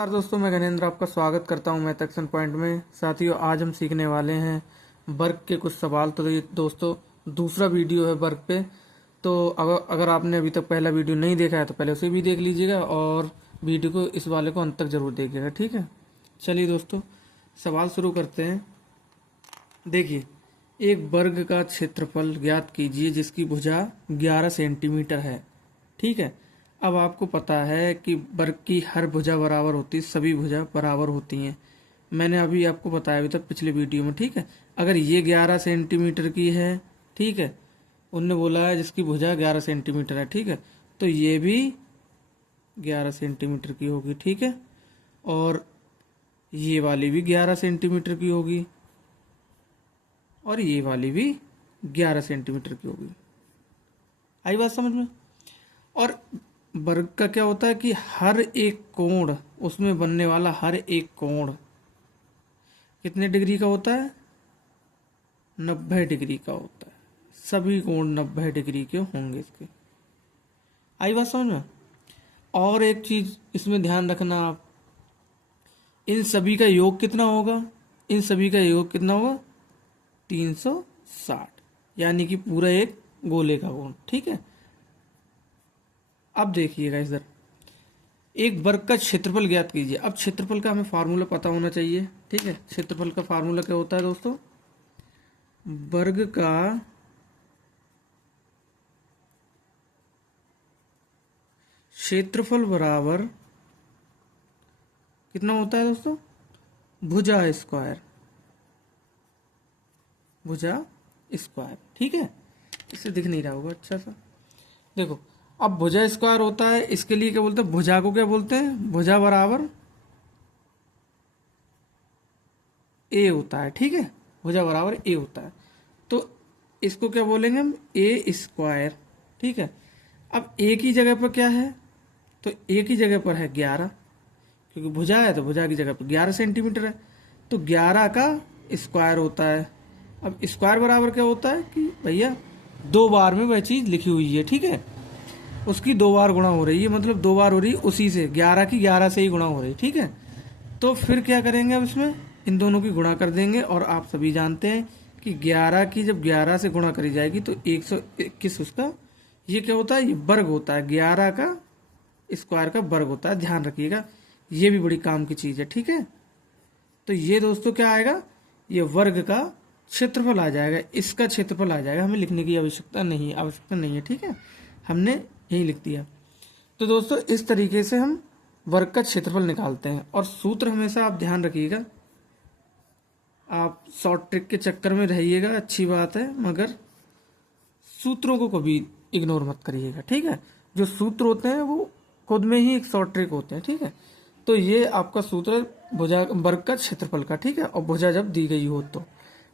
नमस्कार दोस्तों, मैं गणेंद्र आपका स्वागत करता हूं मैथ एक्शन पॉइंट में। साथियों, आज हम सीखने वाले हैं वर्ग के कुछ सवाल। तो ये दोस्तों दूसरा वीडियो है वर्ग पे। तो अगर आपने अभी तक पहला वीडियो नहीं देखा है तो पहले उसे भी देख लीजिएगा और वीडियो को इस वाले को अंत तक जरूर देखिएगा, ठीक है। चलिए दोस्तों, सवाल शुरू करते हैं। देखिए, एक वर्ग का क्षेत्रफल ज्ञात कीजिए जिसकी भुजा 11 सेंटीमीटर है, ठीक है। अब आपको पता है कि वर्ग की हर भुजा बराबर होती है, सभी भुजा बराबर होती हैं। मैंने अभी आपको बताया अभी तक पिछले वीडियो में, ठीक है। अगर ये 11 सेंटीमीटर की है, ठीक है, उनने बोला है जिसकी भुजा 11 सेंटीमीटर है, ठीक है, तो ये भी 11 सेंटीमीटर की होगी, ठीक है। और ये वाली भी 11 सेंटीमीटर की होगी और ये वाली भी 11 सेंटीमीटर की होगी। आई बात समझ में। और वर्ग का क्या होता है कि हर एक कोण, उसमें बनने वाला हर एक कोण कितने डिग्री का होता है? 90 डिग्री का होता है। सभी कोण 90 डिग्री के होंगे इसके। आई बात समझ में। और एक चीज इसमें ध्यान रखना आप, इन सभी का योग कितना होगा? इन सभी का योग कितना होगा? 360, यानी कि पूरा एक गोले का कोण, ठीक है। अब देखिएगा इधर, एक वर्ग का क्षेत्रफल ज्ञात कीजिए। अब क्षेत्रफल का हमें फार्मूला पता होना चाहिए, ठीक है। क्षेत्रफल का फार्मूला क्या होता है दोस्तों? वर्ग का क्षेत्रफल बराबर कितना होता है दोस्तों? भुजा स्क्वायर, भुजा स्क्वायर, ठीक है। इससे दिख नहीं रहा होगा अच्छा सा। देखो, अब भुजा स्क्वायर होता है, इसके लिए क्या बोलते हैं? भुजा को क्या बोलते हैं? भुजा बराबर ए होता है, ठीक है। भुजा बराबर ए होता है, तो इसको क्या बोलेंगे हम? ए स्क्वायर, ठीक है। अब ए की जगह पर क्या है? तो ए की जगह पर है 11, क्योंकि भुजा है तो भुजा की जगह पर 11 सेंटीमीटर है, तो 11 का स्क्वायर होता है। अब स्क्वायर बराबर क्या होता है कि भैया दो बार में वह चीज लिखी हुई है, ठीक है, उसकी दो बार गुणा हो रही है, मतलब दो बार हो रही है उसी से, 11 की 11 से ही गुणा हो रही है, ठीक है। तो फिर क्या करेंगे? अब इसमें इन दोनों की गुणा कर देंगे, और आप सभी जानते हैं कि 11 की जब 11 से गुणा करी जाएगी तो 121 उसका ये क्या होता है? ये वर्ग होता है। 11 का स्क्वायर का वर्ग होता है, ध्यान रखिएगा, ये भी बड़ी काम की चीज है, ठीक है। तो ये दोस्तों क्या आएगा? ये वर्ग का क्षेत्रफल आ जाएगा, इसका क्षेत्रफल आ जाएगा। हमें लिखने की आवश्यकता नहीं है, ठीक है, हमने यही लिख दिया। तो दोस्तों इस तरीके से हम वर्ग का क्षेत्रफल निकालते हैं। और सूत्र हमेशा आप ध्यान रखिएगा, आप शॉर्ट ट्रिक के चक्कर में रहिएगा, अच्छी बात है, मगर सूत्रों को कभी इग्नोर मत करिएगा, ठीक है। जो सूत्र होते हैं वो खुद में ही एक शॉर्ट ट्रिक होते हैं, ठीक है। तो ये आपका सूत्र है भुजा वर्ग का क्षेत्रफल का, ठीक है, और भुजा जब दी गई हो तो,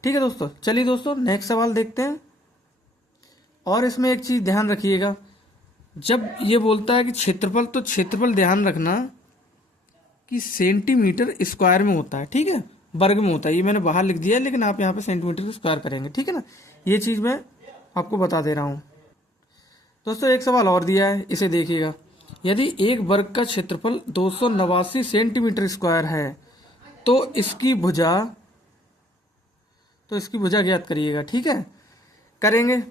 ठीक है दोस्तों। चलिए दोस्तों नेक्स्ट सवाल देखते हैं। और इसमें एक चीज ध्यान रखिएगा, जब ये बोलता है कि क्षेत्रफल, तो क्षेत्रफल ध्यान रखना कि सेंटीमीटर स्क्वायर में होता है, ठीक है, वर्ग में होता है। ये मैंने बाहर लिख दिया है, लेकिन आप यहाँ पे सेंटीमीटर स्क्वायर करेंगे, ठीक है ना। ये चीज मैं आपको बता दे रहा हूँ दोस्तों। एक सवाल और दिया है, इसे देखिएगा। यदि एक वर्ग का क्षेत्रफल 289 सेंटीमीटर स्क्वायर है तो इसकी भुजा ज्ञात करिएगा, ठीक है। करेंगे।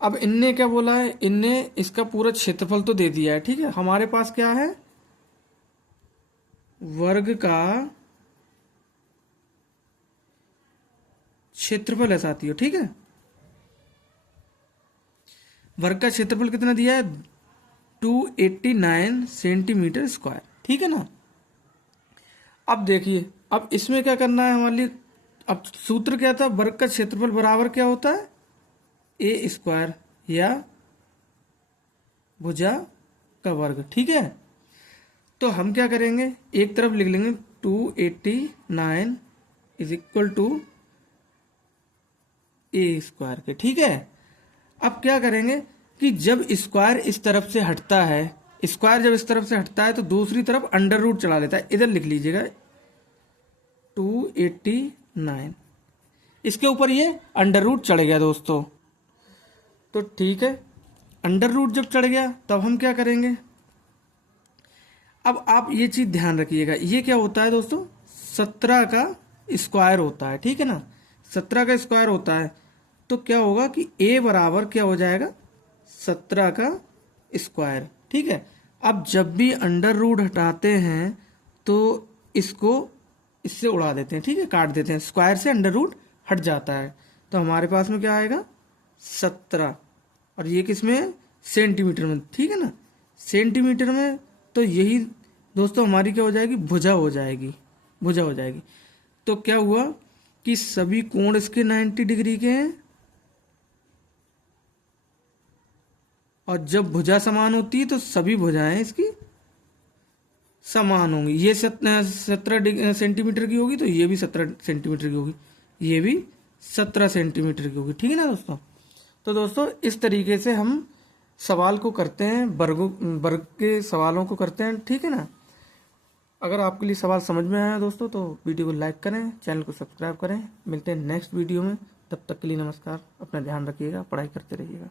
अब इनने क्या बोला है? इनने इसका पूरा क्षेत्रफल तो दे दिया है, ठीक है। हमारे पास क्या है? वर्ग का क्षेत्रफल है साथियों, ठीक है। वर्ग का क्षेत्रफल कितना दिया है? 289 सेंटीमीटर स्क्वायर, ठीक है ना। अब देखिए, अब इसमें क्या करना है हमारे लिए? अब सूत्र क्या था? वर्ग का क्षेत्रफल बराबर क्या होता है? ए स्क्वायर या भुजा का वर्ग, ठीक है। तो हम क्या करेंगे? एक तरफ लिख लेंगे 289 is equal to a square के, ठीक है। अब क्या करेंगे कि जब स्क्वायर इस तरफ से हटता है, स्क्वायर जब इस तरफ से हटता है तो दूसरी तरफ अंडर रूट चला लेता है। इधर लिख लीजिएगा 289, इसके ऊपर ये अंडर रूट चढ़ गया दोस्तों, तो ठीक है। अंडर रूट जब चढ़ गया तब हम क्या करेंगे? अब आप ये चीज ध्यान रखिएगा, ये क्या होता है दोस्तों, 17 का स्क्वायर होता है, ठीक है ना, 17 का स्क्वायर होता है। तो क्या होगा कि a बराबर क्या हो जाएगा, 17 का स्क्वायर, ठीक है। अब जब भी अंडर रूट हटाते हैं तो इसको इससे उड़ा देते हैं, ठीक है, काट देते हैं, स्क्वायर से अंडर रूट हट जाता है। तो हमारे पास में क्या आएगा, 17, और ये किस में है, सेंटीमीटर में, ठीक है ना, सेंटीमीटर में। तो यही दोस्तों हमारी क्या हो जाएगी, भुजा हो जाएगी, भुजा हो जाएगी। तो क्या हुआ कि सभी कोण इसके 90 डिग्री के हैं, और जब भुजा समान होती है तो सभी भुजाएं इसकी समान होंगी। ये 17 सेंटीमीटर की होगी तो ये भी 17 सेंटीमीटर की होगी, ये भी 17 सेंटीमीटर की होगी, ठीक है ना दोस्तों। तो दोस्तों इस तरीके से हम सवाल को करते हैं, वर्ग के सवालों को करते हैं, ठीक है ना। अगर आपके लिए सवाल समझ में आया दोस्तों तो वीडियो को लाइक करें, चैनल को सब्सक्राइब करें। मिलते हैं नेक्स्ट वीडियो में, तब तक के लिए नमस्कार, अपना ध्यान रखिएगा, पढ़ाई करते रहिएगा।